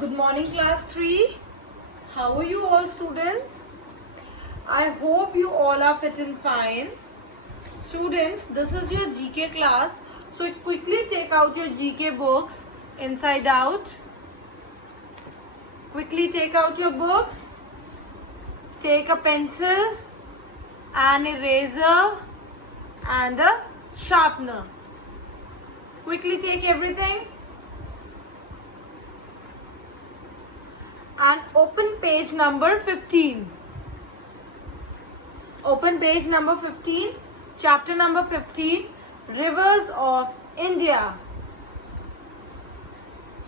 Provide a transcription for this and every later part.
Good morning, class 3. How are you all, students? I hope you all are fit and fine. Students, this is your GK class. So quickly take out your GK books inside out. Quickly take out your books. Take a pencil, an eraser and a sharpener. Quickly take everything and open page number 15. Open page number 15, chapter number 15, Rivers of India.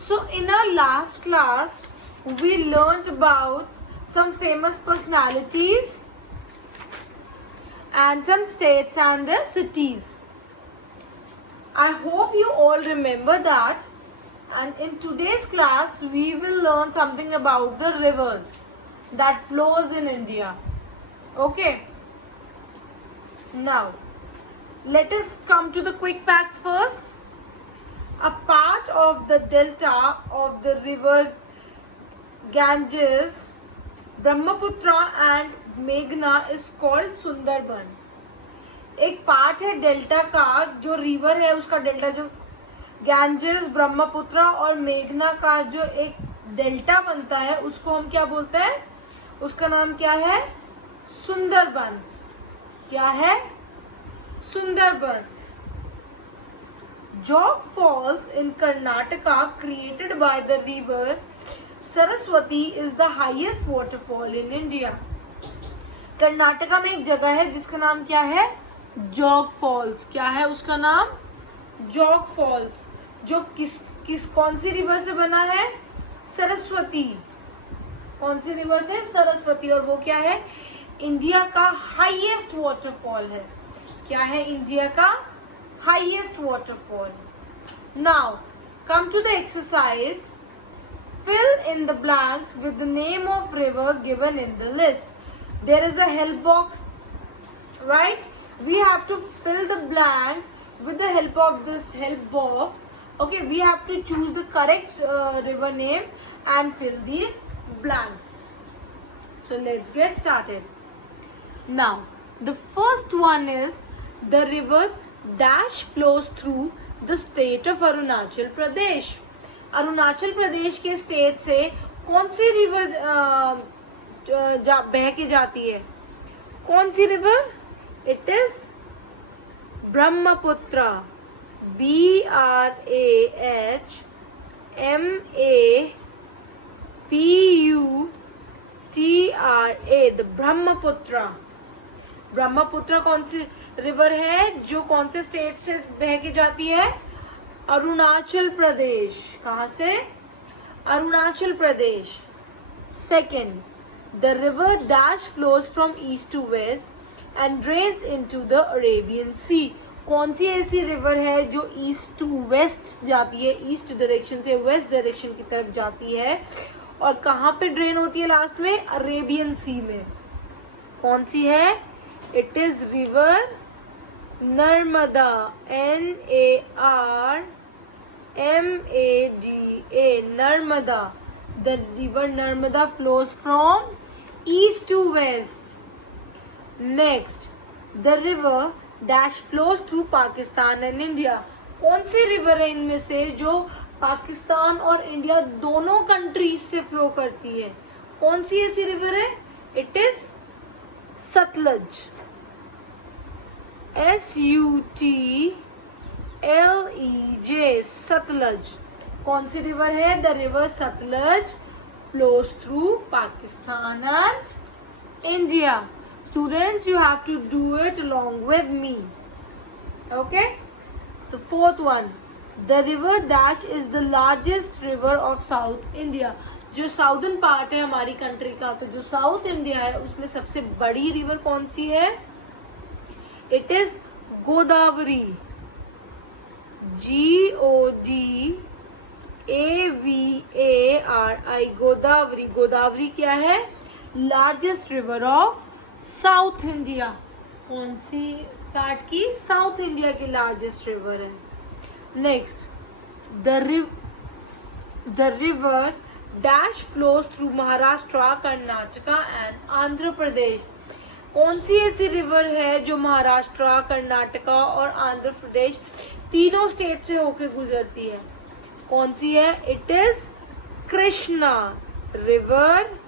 So in our last class, we learnt about some famous personalities and some states and their cities. I hope you all remember that. And in today's class, we will learn something about the rivers that flows in India. Okay. Now, let us come to the quick facts first. A part of the delta of the river Ganges, Brahmaputra and Meghna is called Sundarban. एक part है delta का, जो river है उसका delta, जो Ganges, Brahmaputra और मेघना का जो एक डेल्टा बनता है, उसको हम क्या बोलते हैं? उसका नाम क्या है? सुंदरबंस. क्या है? Sundarbans. Jog Falls in Karnataka, created by the river Saraswati, is the highest waterfall in India. Karnataka में एक जगह है जिसका नाम क्या है? जॉग फॉल्स. क्या है उसका नाम? जॉग फॉल्स. जो कौन सी रिवर से बना है? सरस्वती. कौन सी रिवर से? सरस्वती. और वो क्या है? इंडिया का हाईएस्ट वाटरफॉल है. क्या है? इंडिया का highest waterfall. Now come to the exercise. Fill in the blanks with the name of river given in the list. There is a help box, right? We have to fill the blanks with the help of this help box. Okay, we have to choose the correct river name and fill these blanks. So let's get started. Now, the first one is the river dash flows through the state of Arunachal Pradesh. Arunachal Pradesh के state से कौन सी river बह के जाती है? कौन सी river? It is Brahmaputra. Brahmaputra. The Brahmaputra. Brahmaputra कौन सी रिवर है जो कौन से स्टेट से बह के जाती है? अरुणाचल प्रदेश. कहाँ से? Arunachal Pradesh. Second, the river dash flows from east to west and drains into the Arabian Sea. कौन सी ऐसी रिवर है जो ईस्ट टू वेस्ट जाती है, ईस्ट डायरेक्शन से वेस्ट डायरेक्शन की तरफ जाती है और कहाँ पे ड्रेन होती है लास्ट में? अरेबियन सी में. कौन सी है? It is river Narmada. NARMADA. Narmada. The river Narmada flows from east to west. Next, the river dash flows through Pakistan and India. कौन सी रिवर है इनमें से जो पाकिस्तान और इंडिया दोनों कंट्रीज से फ्लो करती है? कौन सी ऐसी रिवर है? It is Sutlej. SUTLEJ. Sutlej. कौन सी रिवर है? The river Sutlej flows through Pakistan and India. Students, you have to do it along with me. Okay? The fourth one, the river dash is the largest river of South India. जो southern part है हमारी country का, तो जो south India है उसमें सबसे बड़ी रिवर कौन सी है? It is Godavari. GODAVARI. Godavari. Godavari क्या है? Largest river of south India. कौन सी पार्ट की? साउथ इंडिया की लार्जेस्ट रिवर है. Next, the river dash flows through Maharashtra, Karnataka and Andhra Pradesh. कौन सी ऐसी रिवर है जो महाराष्ट्र, कर्नाटका और आंध्र प्रदेश तीनों स्टेट से होके गुजरती है? कौन सी है? It is Krishna river,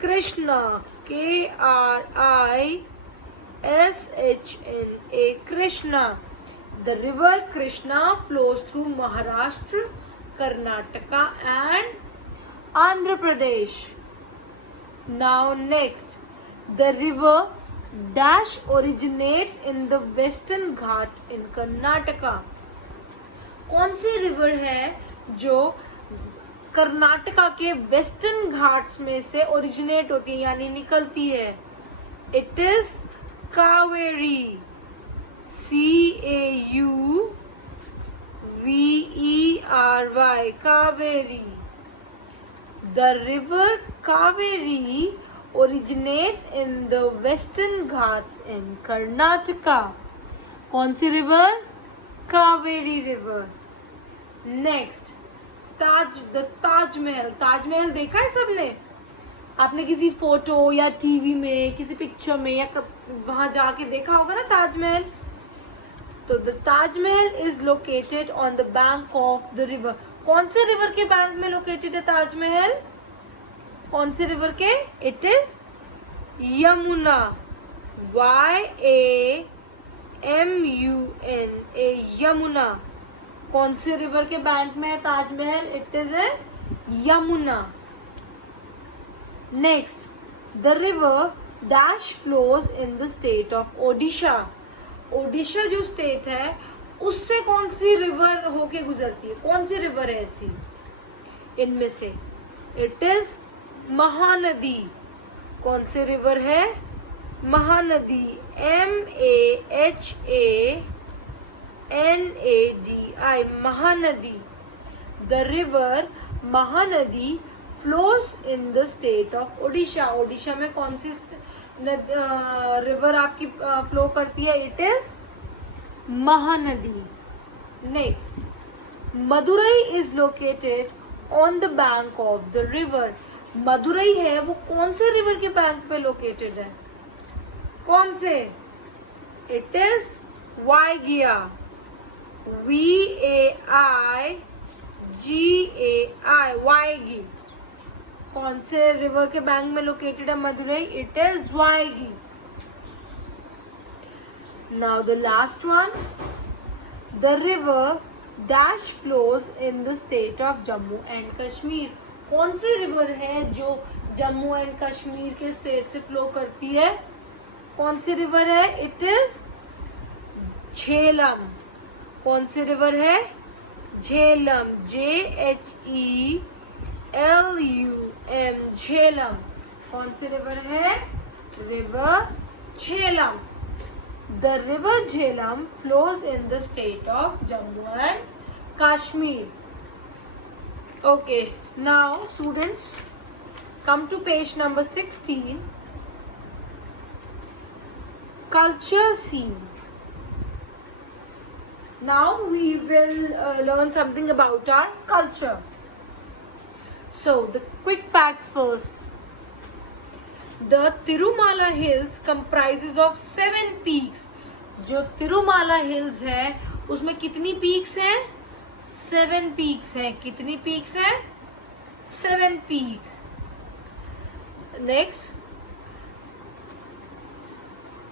Krishna, KRISHNA, Krishna. The river Krishna flows through Maharashtra, Karnataka and Andhra Pradesh. Now next, the river dash originates in the Western Ghat in Karnataka. कौन सी रिवर है जो कर्नाटका के वेस्टर्न घाट्स में से ओरिजिनेट होती है यानी निकलती है? It is Cauvery, CAUVERY, Cauvery. The river Cauvery originates in the western ghats in Karnataka. कौन सी रिवर? कावेरी रिवर. नेक्स्ट, ताजमहल. ताजमहल देखा है सबने? आपने किसी फोटो या टीवी में, किसी पिक्चर में या वहां जाके देखा होगा ना ताजमहल. तो the Taj Mahal is located on the bank of the river. कौन से रिवर के बैंक में लोकेटेड है ताजमहल? कौन से रिवर के? It is Yamuna, YAMUNA, Yamuna. कौन से रिवर के बैंक में है Taj Mahal? It is a Yamuna. Next, the river dash flows in the state of Odisha. Odisha जो स्टेट है उससे कौन सी रिवर होके गुजरती है? कौन सी रिवर है ऐसी इनमें से? It is Mahanadi. कौन सी रिवर है? Mahanadi, MAHANADI, Mahanadi. The river Mahanadi flows in the state of Odisha. Odisha में कौन सी रिवर आपकी फ्लो करती है? It is Mahanadi. Next, Madurai is located on the bank of the river. Madurai है वो कौन से रिवर के बैंक पे लोकेटेड है? कौन से? It is Vaigai, VAIGAI, Vaigai. कौन से रिवर के बैंक में लोकेटेड है Madurai? It is Vaigai. Now the last one, the river dash flows in the state of Jammu and Kashmir. कौन सी रिवर है जो जम्मू एंड कश्मीर के स्टेट से फ्लो करती है? कौन सी रिवर है? It is Jhelum. कौन सी रिवर है? झेलम, JHELUM, झेलम. कौन सी रिवर है? River Jhelum. The river Jhelum flows in the state of Jammu and Kashmir. Okay, now students, come to page number 16. Culture scene. Now we will learn something about our culture. So the quick facts first. The Tirumala Hills comprises of 7 peaks. जो Tirumala hills है उसमें कितनी peaks हैं? 7 peaks हैं. कितनी peaks हैं? 7 peaks. Next,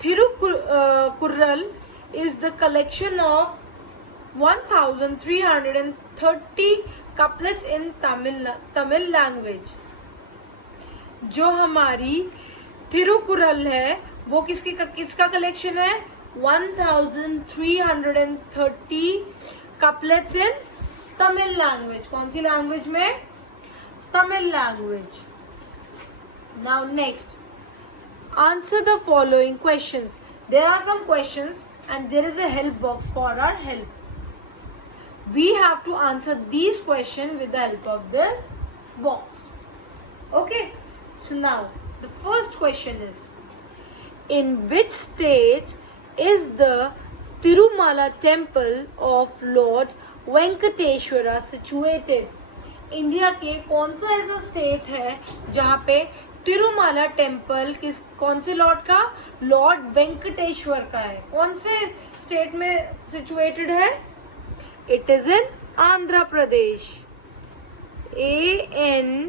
Thirukurral is the collection of 1330 couplets in Tamil language. जो हमारी थिरुकुरल है वो किसका कलेक्शन है? 1330 couplets in तमिल लैंग्वेज. कौन सी लैंग्वेज में? Tamil language. Now next, answer the following questions. There are some questions and there is a help box for our help. We have to answer these question with the help of this box. Okay, so now the first question is, in which state is the Tirumala temple of Lord Venkateshwara situated? India के कौन सा ऐसा state है जहाँ पे Tirumala temple कौन से Lord का, लॉर्ड वेंकटेश्वर का है, कौन से स्टेट में सिचुएटेड है? It is in Andhra Pradesh. ANDHRAPRADESH।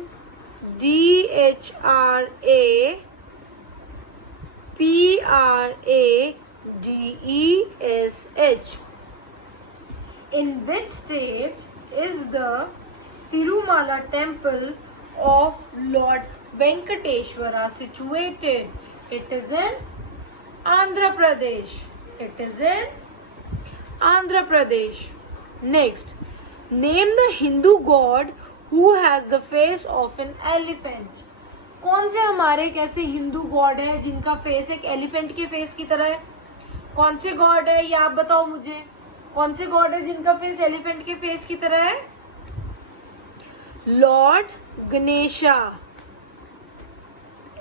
In which state is the Tirumala temple of Lord Venkateshwara situated? It is in Andhra Pradesh. It is in Andhra Pradesh. Next, name the Hindu god who has the face of an elephant. कौन से हमारे कैसे Hindu God है जिनका face एक elephant के face की तरह है? कौन से गॉड है ये आप बताओ मुझे, कौन से गॉड है जिनका फेस एलिफेंट के फेस की तरह है? Lord Ganesha,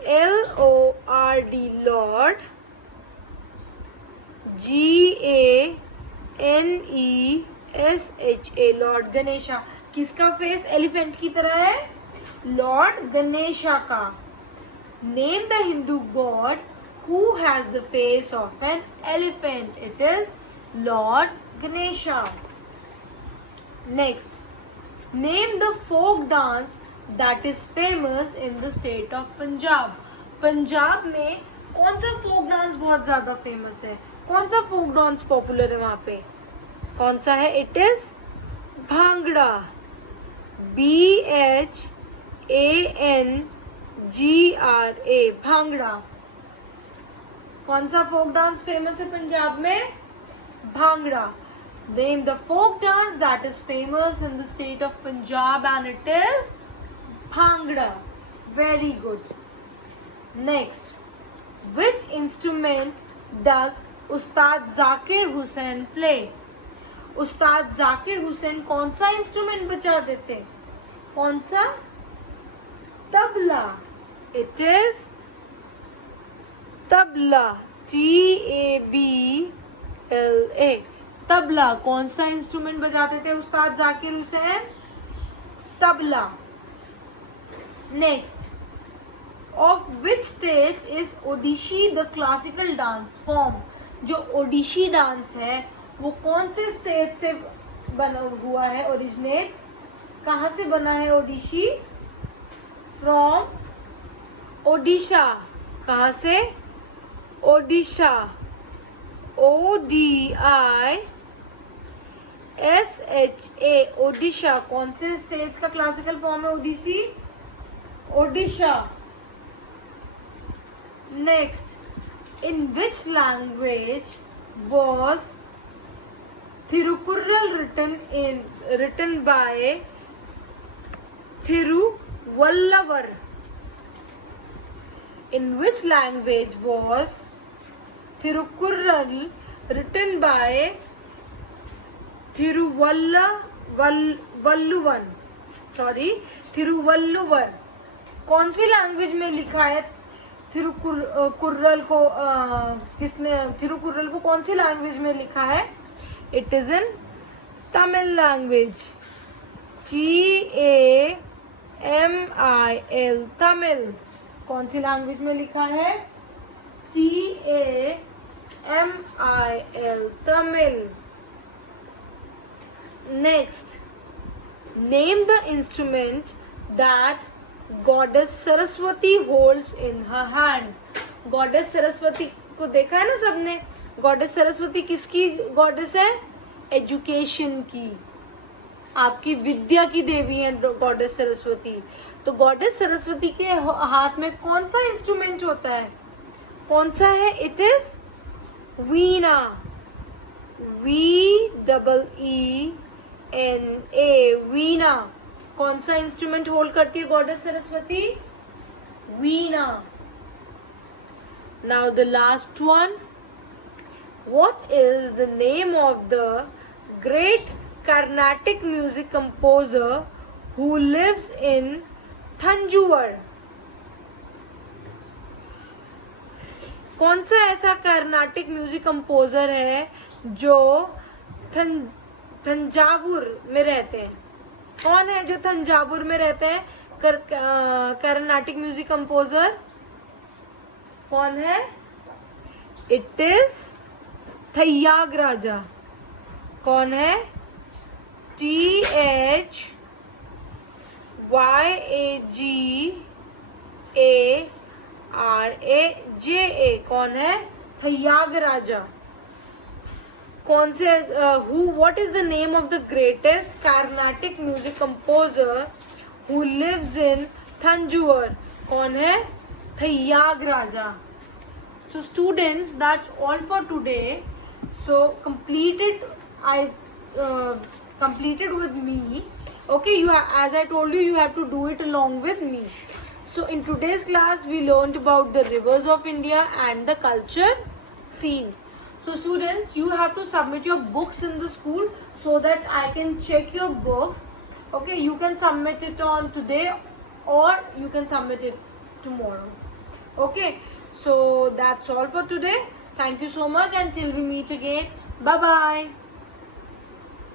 LORD, Lord, GANESHA, Lord Ganesha. किसका फेस एलिफेंट की तरह है? लॉर्ड गणेशा का। Name the Hindu god who has the face of an elephant. It is Lord Ganesha. Next, name the folk dance that is famous in the state of Punjab. Punjab में कौन सा folk dance बहुत ज्यादा फेमस है? कौन सा फोक डांस पॉपुलर है वहां पे? कौन सा है? It is bhangra, BHANGRA, bhangra. कौन सा फोक डांस फेमस है पंजाब में? Bhangra. Name the folk dance that is famous in the state of Punjab and it is Bhangra. Very good. Next, which instrument does Ustad Zakir Hussain play? उस्ताद जाकिर हुसैन कौन सा instrument बजा देते? कौन सा? Tabla. It is tabla, TABLA, tabla. कौन सा इंस्ट्रूमेंट बजाते थे उस्ताद Zakir Hussain? Tabla. Next, of which state is Odissi the classical dance form? जो ओडिशी डांस है वो कौन से स्टेट से बना हुआ है? ओरिजिनेट कहाँ से बना है ओडिशी? फ्रॉम ओडिशा। कहाँ से? ओडिशा, ODISHA, ओडिशा। कौन से स्टेट का क्लासिकल फॉर्म है Odissi? Odisha. Next, in which language was Thirukkural written by Thiruvalluvar? In which language was Thirukkural written by Thiruvalluvar? कौन सी लैंग्वेज में लिखा है थिरुकुर्रल को? किसने थिरुकुर्रल को कौन सी लैंग्वेज में लिखा है? It is in Tamil language, TAMIL, Tamil. कौन सी लैंग्वेज में लिखा है? TAMIL, Tamil. Next, name the instrument that goddess Saraswati holds in her hand. Goddess Saraswati को देखा है ना सबने? गॉडेस सरस्वती किसकी गॉडेस है? एजुकेशन की, आपकी विद्या की देवी है गॉडेस सरस्वती। तो गॉडेस सरस्वती के हाथ में कौन सा इंस्ट्रूमेंट होता है? कौन सा है? इट इज वीणा, VEENA, वीणा। कौन सा इंस्ट्रूमेंट होल्ड करती है goddess Saraswati? Veena. Now the last one, what is the name of the great Carnatic music composer who lives in Thanjavur? कौन सा ऐसा कर्नाटिक म्यूजिक कंपोजर है जो तंजावुर में रहते हैं? कौन है जो तंजावुर में रहते हैं? कर्नाटिक म्यूजिक कंपोजर कौन है? It is Thyagaraja. कौन है? THYAGARAJA। कौन है? थैयागराजा। कौन से what is the name of the greatest Carnatic music composer who lives in Thanjavur? कौन है? थैयागराजा। So students, that's all for today. So completed with me. Okay, as I told you, you have to do it along with me. So in today's class we learned about the rivers of India and the culture scene. So students, you have to submit your books in the school so that I can check your books. Okay, you can submit it on today or you can submit it tomorrow. Okay, so that's all for today. Thank you so much until we meet again. Bye bye.